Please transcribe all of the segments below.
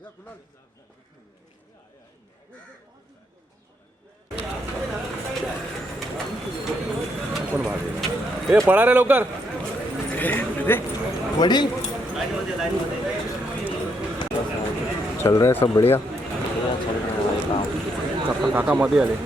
हे पळा रे लवकर. वडील चल रहा है सब बढ़िया. काका मध्ये आले.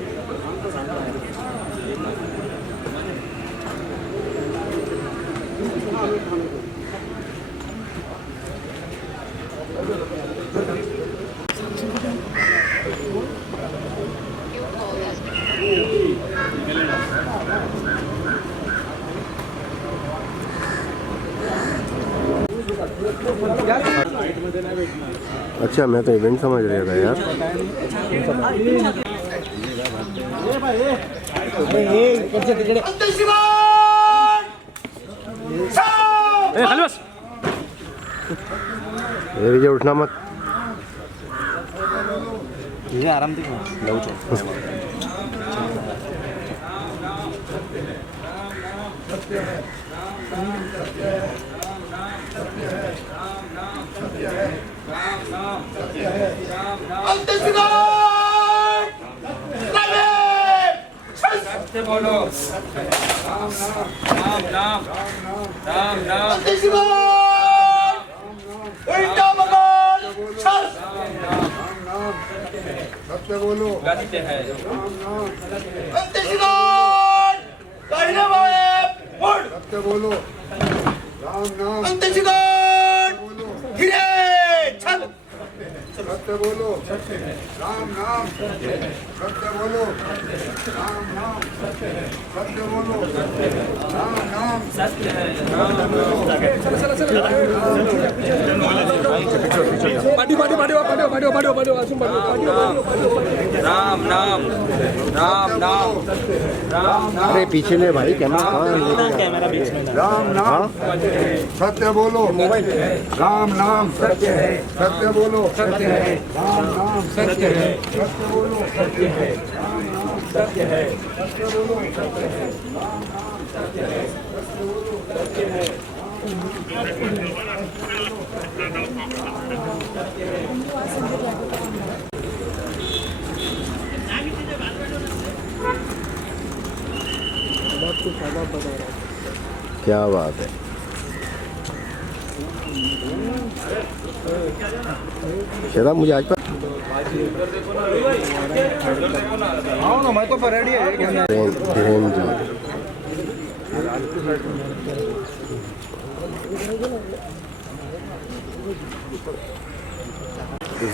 अच्छा मैं तो इवेंट समझ रहा था यार. खाली बस. ये विजय उठना मत. ये आराम से बोलो. राम नाम राम नाम सत्य बोलो. सत्य है. सत्य बोलो. राम नाम बोलो. सत्य बोलो. राम नाम सत्य बोलो. राम नाम सत्य बोलो. राम नाम सत्य है. राम नाम राम नाम राम नाम. अरे पीछे ले भाई कैमरा. राम नाम सत्य बोलो. राम नाम सत्य है. सत्य बोलो. सत्य है. राम नाम सत्य है. सत्य बोलो. सत्य है. राम नाम सत्य है. सत्य बोलो. सत्य है. राम नाम सत्य है. सत्य बोलो. सत्य है. क्या बात है. शेरा मुझे आज पर आओ ना मैं तो रेडी है. धीरेन जी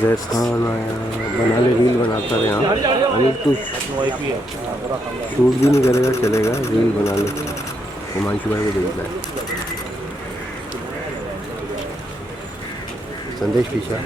जैद खान आया बना ले रील बनाता रहे. यहाँ अनिल तू शूट भी नहीं करेगा चलेगा. रील बना ले. हिमांशु भाई को देखता है. संदेश पीछा.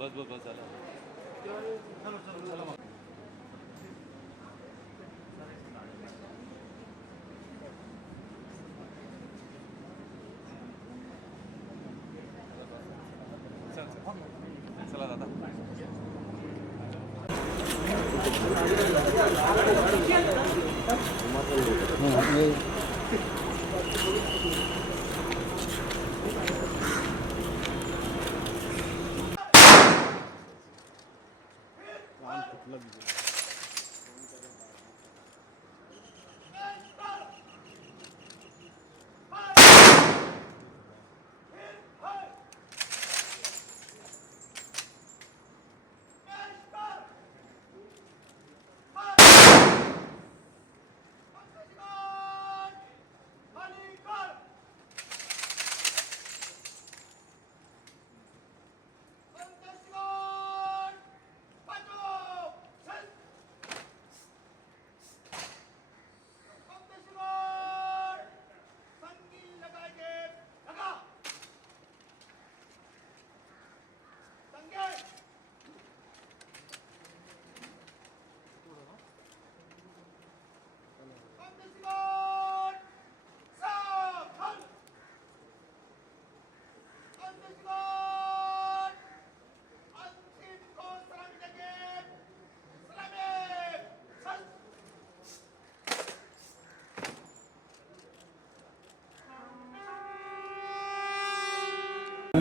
बस बस बस झालं. चला दादा.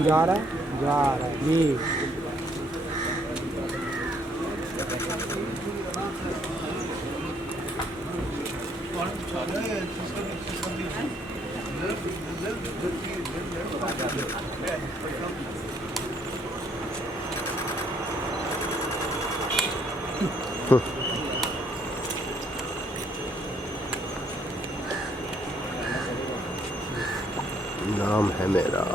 जा रहा है जी। नाम है मेरा।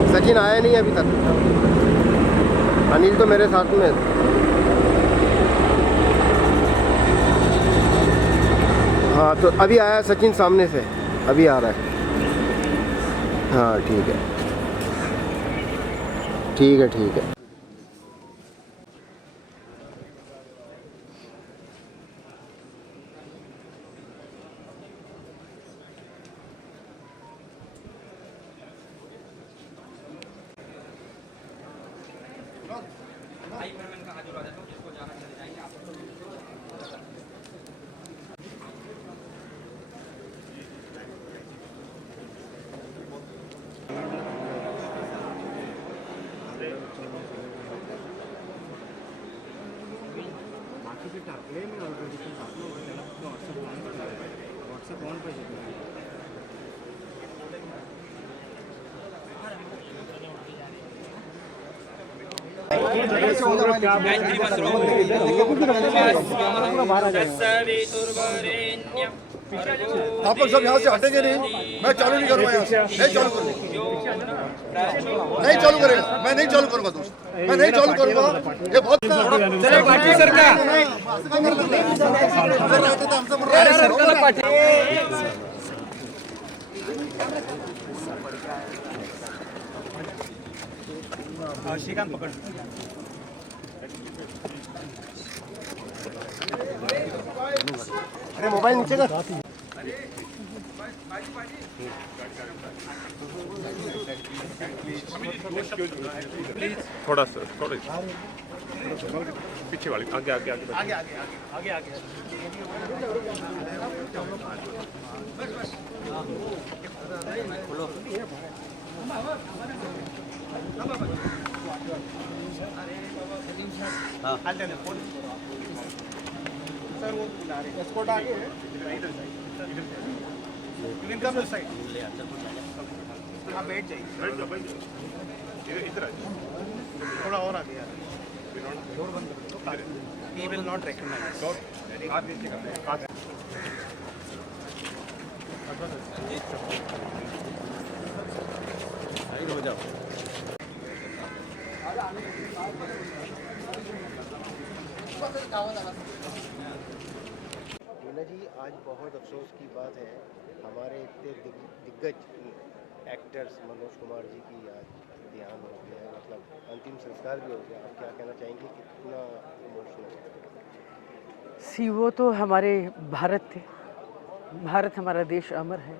सचिन आया नहीं अभी तक। अनिल तो मेरे साथ में। हाँ तो अभी आया सचिन सामने से, अभी आ रहा है। हाँ ठीक है ठीक है ठीक है। आप लोग सब यहाँ से हटेंगे नहीं, मैं चालू नहीं करूँगा यहाँ से, नहीं चालू करूँगा, नहीं चालू करेगा, मैं नहीं चालू करूँगा दोस्त, मैं नहीं चालू करूँगा। ये बहुत पार्टी सरकार श्रीकांत पकड़। अरे मोबाइल नीचे कर। थोड़ा सा थोड़ा पीछे वाले आगे आगे आगे आगे आगे आगे आगे सर वो बुला रहे हैं एस्कॉर्ट आगे है इनकम साइड आप बैठ जाइए इधर थोड़ा और आगे यार डोर बंद करो ही विल नॉट रिकॉग्नाइज आप नीचे कर हो जाओ। मीना जी आज बहुत अफसोस की बात है, हमारे इतने दिग्गज एक्टर्स मनोज कुमार जी की आज देहांत हो गया है, मतलब अंतिम संस्कार भी हो गया। आप क्या कहना चाहेंगे, कितना इमोशनल? वो तो हमारे भारत थे, भारत हमारा देश अमर है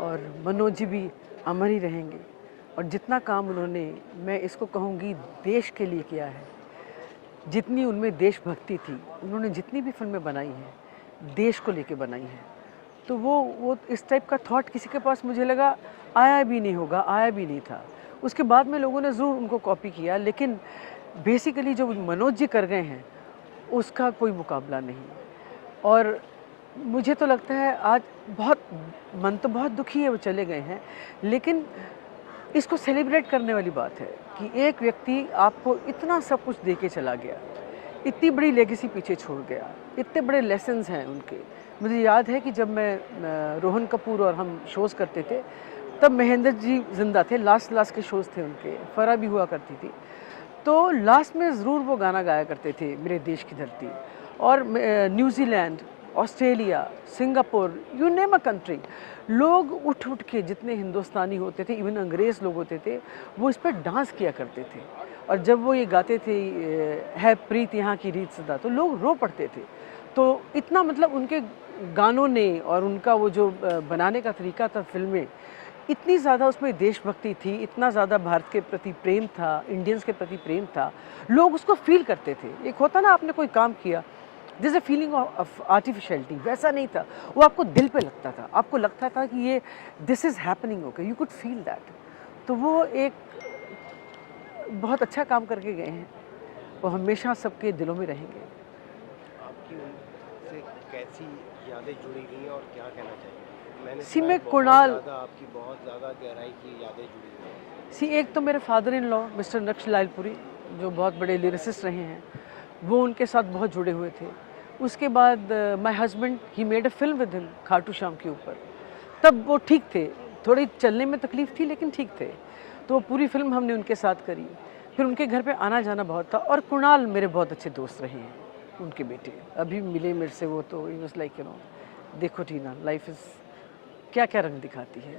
और मनोज जी भी अमर ही रहेंगे। और जितना काम उन्होंने, मैं इसको कहूँगी, देश के लिए किया है, जितनी उनमें देशभक्ति थी, उन्होंने जितनी भी फिल्में बनाई हैं देश को लेके बनाई हैं, तो वो इस टाइप का थॉट किसी के पास मुझे लगा आया भी नहीं होगा, आया भी नहीं था। उसके बाद में लोगों ने ज़रूर उनको कॉपी किया, लेकिन बेसिकली जो मनोज जी कर गए हैं उसका कोई मुकाबला नहीं। और मुझे तो लगता है आज मन तो बहुत दुखी है, वो चले गए हैं, लेकिन इसको सेलिब्रेट करने वाली बात है कि एक व्यक्ति आपको इतना सब कुछ दे के चला गया, इतनी बड़ी लेगेसी पीछे छोड़ गया, इतने बड़े लेसन्स हैं उनके। मुझे याद है कि जब मैं रोहन कपूर और हम शोज़ करते थे तब महेंद्र जी जिंदा थे, लास्ट के शोज़ थे उनके, फरा भी हुआ करती थी, तो लास्ट में ज़रूर वो गाना गाया करते थे, मेरे देश की धरती। और New Zealand, Australia, Singapore, you name a country, लोग उठ उठ के, जितने हिंदुस्तानी होते थे, इवन अंग्रेज़ लोग होते थे, वो इस पर डांस किया करते थे। और जब वो ये गाते थे है प्रीत यहाँ की रीत सदा, तो लोग रो पड़ते थे। तो इतना मतलब उनके गानों ने और उनका वो जो बनाने का तरीका था फिल्में, इतनी ज़्यादा उसमें देशभक्ति थी, इतना ज़्यादा भारत के प्रति प्रेम था, इंडियंस के प्रति प्रेम था, लोग उसको फील करते थे। एक होता ना, आपने कोई काम किया, this a feeling of artificiality, वैसा नहीं था, वो आपको दिल पे लगता था, आपको लगता था कि ये this is happening, okay, you could feel that. तो वो एक बहुत अच्छा काम करके गए हैं, वो हमेशा सबके दिलों में रहेंगे। आपकी उनसे कैसी यादें जुड़ी हुई हैं और क्या कहना चाहिए? मैंने सी सुना में है आपकी बहुत ज़्यादा गहराई की यादें जुड़ी हुई हैं। सी एक तो मेरे फादर इन लॉ मिस्टर नक्श लालपुरी, जो बहुत बड़े लिरिसिस्ट रहे हैं, वो उनके साथ बहुत जुड़े हुए थे। उसके बाद my husband, he made a film with him Khatu Shyam के ऊपर, तब वो ठीक थे, थोड़ी चलने में तकलीफ थी लेकिन ठीक थे, तो वो पूरी फिल्म हमने उनके साथ करी। फिर उनके घर पे आना जाना बहुत था। और कुणाल मेरे बहुत अच्छे दोस्त रहे हैं, उनके बेटे अभी मिले मेरे से, वो तो he was like you know, देखो टीना, लाइफ इज़ क्या क्या रंग दिखाती है,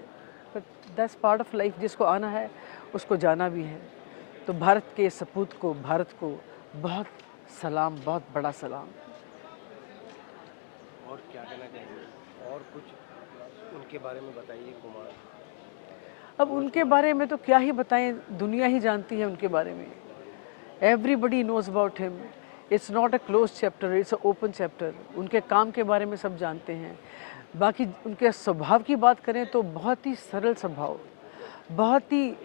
but that's part of life, जिसको आना है उसको जाना भी है। तो भारत के सपूत को, भारत को बहुत सलाम, बहुत बड़ा सलाम। और क्या कहना चाहिए? और कुछ उनके बारे में बताइए कुमार। अब उनके बारे में तो क्या ही बताएं, दुनिया ही जानती है उनके बारे में। Everybody knows about him, it's not a close chapter, it's a open chapter. उनके काम के बारे में सब जानते हैं। बाकी उनके स्वभाव की बात करें तो बहुत ही सरल स्वभाव, बहुत ही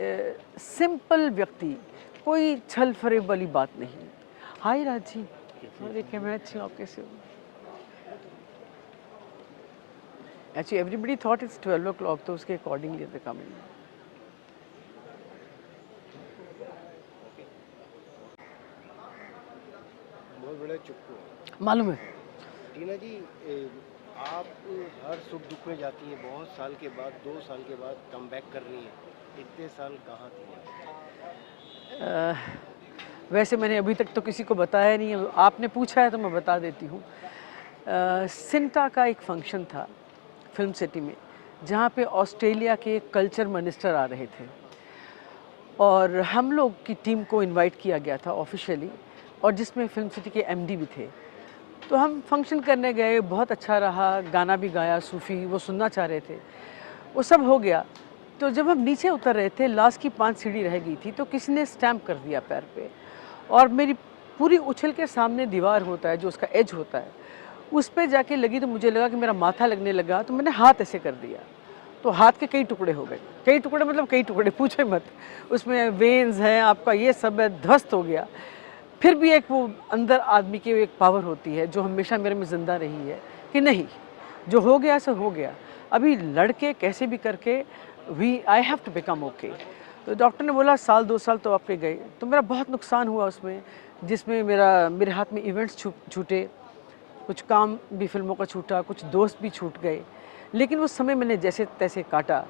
सिंपल व्यक्ति, कोई छल फरेब वाली बात नहीं। हाय राज जी, अरे क्या मैं अच्छी हूँ, आप कैसे हो? Actually everybody thought it's 12 o'clock, तो उसके अकॉर्डिंगली दे कमिंग। बहुत बड़ा चुप्पू मालूम है। टीना जी, आप हर सुख दुख में जाती हैं, बहुत साल के बाद, 2 साल के बाद कम बैक कर रही हैं, इतने साल कहाँ थी आप? वैसे मैंने अभी तक तो किसी को बताया नहीं है, आपने पूछा है तो मैं बता देती हूँ। सिंटा का एक फंक्शन था फिल्म सिटी में, जहाँ पे ऑस्ट्रेलिया के कल्चर मिनिस्टर आ रहे थे और हम लोग की टीम को इनवाइट किया गया था ऑफिशियली, और जिसमें फिल्म सिटी के एमडी भी थे। तो हम फंक्शन करने गए, बहुत अच्छा रहा, गाना भी गाया, सूफ़ी वो सुनना चाह रहे थे, वो सब हो गया। तो जब हम नीचे उतर रहे थे, लास्ट की 5 सीढ़ी रह गई थी, तो किसी ने स्टैम्प कर दिया पैर पे, और मेरी पूरी उछल के सामने दीवार होता है जो उसका एज होता है, उस पर जाके लगी। तो मुझे लगा कि मेरा माथा लगने लगा, तो मैंने हाथ ऐसे कर दिया, तो हाथ के कई टुकड़े हो गए। कई टुकड़े मतलब कई टुकड़े, पूछे मत, उसमें वेन्स हैं, आपका ये सब है, ध्वस्त हो गया। फिर भी एक वो अंदर आदमी की एक पावर होती है जो हमेशा मेरे में ज़िंदा रही है कि नहीं, जो हो गया सो हो गया, अभी लड़के कैसे भी करके I have to become okay. तो डॉक्टर ने बोला 1-2 साल तो आपके गए। तो मेरा बहुत नुकसान हुआ उसमें, जिसमें मेरे हाथ में इवेंट्स छूटे, कुछ काम भी फिल्मों का छूटा, कुछ दोस्त भी छूट गए, लेकिन उस समय मैंने जैसे तैसे काटा।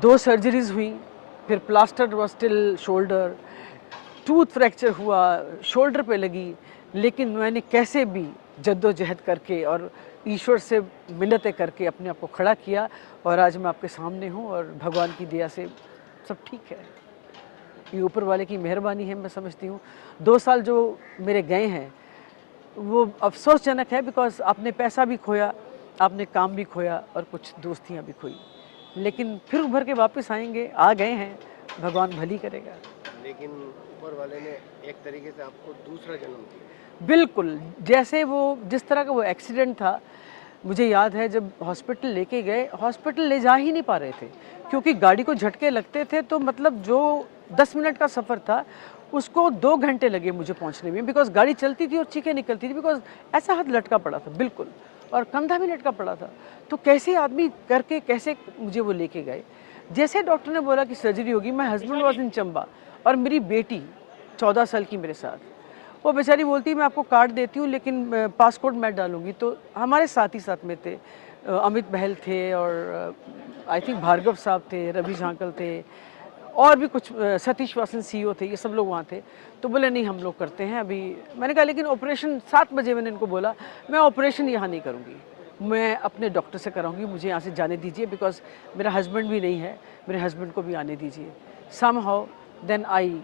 2 सर्जरीज हुई, फिर plaster was still shoulder, tooth fracture हुआ, शोल्डर पे लगी, लेकिन मैंने कैसे भी जद्दोजहद करके और ईश्वर से मिन्नतें करके अपने आप को खड़ा किया, और आज मैं आपके सामने हूँ, और भगवान की दया से सब ठीक है। ये ऊपर वाले की मेहरबानी है, मैं समझती हूँ। 2 साल जो मेरे गए हैं वो अफसोसजनक है, बिकॉज आपने पैसा भी खोया, आपने काम भी खोया, और कुछ दोस्तियाँ भी खोई, लेकिन फिर उभर के वापस आएंगे, आ गए हैं, भगवान भली करेगा। लेकिन ऊपर वाले ने एक तरीके से आपको दूसरा जन्म दिया। बिल्कुल, जैसे वो जिस तरह का वो एक्सीडेंट था, मुझे याद है जब हॉस्पिटल लेके गए, हॉस्पिटल ले जा ही नहीं पा रहे थे, क्योंकि गाड़ी को झटके लगते थे। तो मतलब जो 10 मिनट का सफ़र था, उसको 2 घंटे लगे मुझे पहुंचने में, बिकॉज गाड़ी चलती थी और चीखें निकलती थी, बिकॉज ऐसा हाथ लटका पड़ा था बिल्कुल, और कंधा भी लटका पड़ा था। तो कैसे आदमी करके कैसे मुझे वो लेके गए। जैसे डॉक्टर ने बोला कि सर्जरी होगी, my husband was in Chamba, और मेरी बेटी 14 साल की मेरे साथ, वो बेचारी बोलती मैं आपको कार्ड देती हूँ लेकिन पासपोर्ट मैं डालूंगी। तो हमारे साथ ही साथ में थे, अमित बहल थे और आई थिंक भार्गव साहब थे, रवि झांकल थे और भी कुछ, सतीश वासन CEO थे, ये सब लोग वहाँ थे। तो बोले नहीं हम लोग करते हैं अभी। मैंने कहा लेकिन ऑपरेशन 7 बजे, मैंने इनको बोला मैं ऑपरेशन यहाँ नहीं करूँगी, मैं अपने डॉक्टर से कराऊंगी, मुझे यहाँ से जाने दीजिए, बिकॉज मेरा हस्बैंड भी नहीं है, मेरे हस्बैंड को भी आने दीजिए। Somehow then I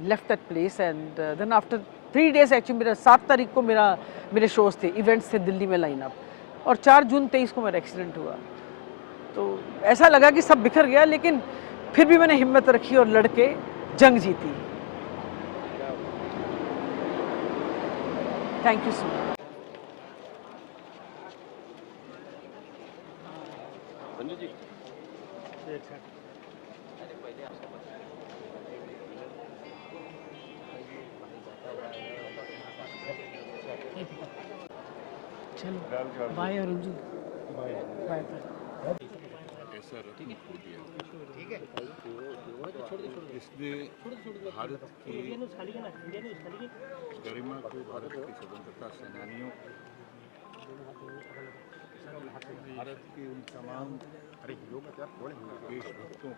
left that place and then after 3 days actually मेरा 7 तारीख को मेरे शोज़ थे, इवेंट्स थे दिल्ली में लाइन अप, और 4 जून 23 को मेरा एक्सीडेंट हुआ। तो ऐसा लगा कि सब बिखर गया, लेकिन फिर भी मैंने हिम्मत रखी और लड़के जंग जीती। Thank you so much. चलो bye Arun ji, bye bye. इसने भारत की गरिमा को, भारत की स्वतंत्रता सेनानियों, भारत के उन तमाम देशभक्तों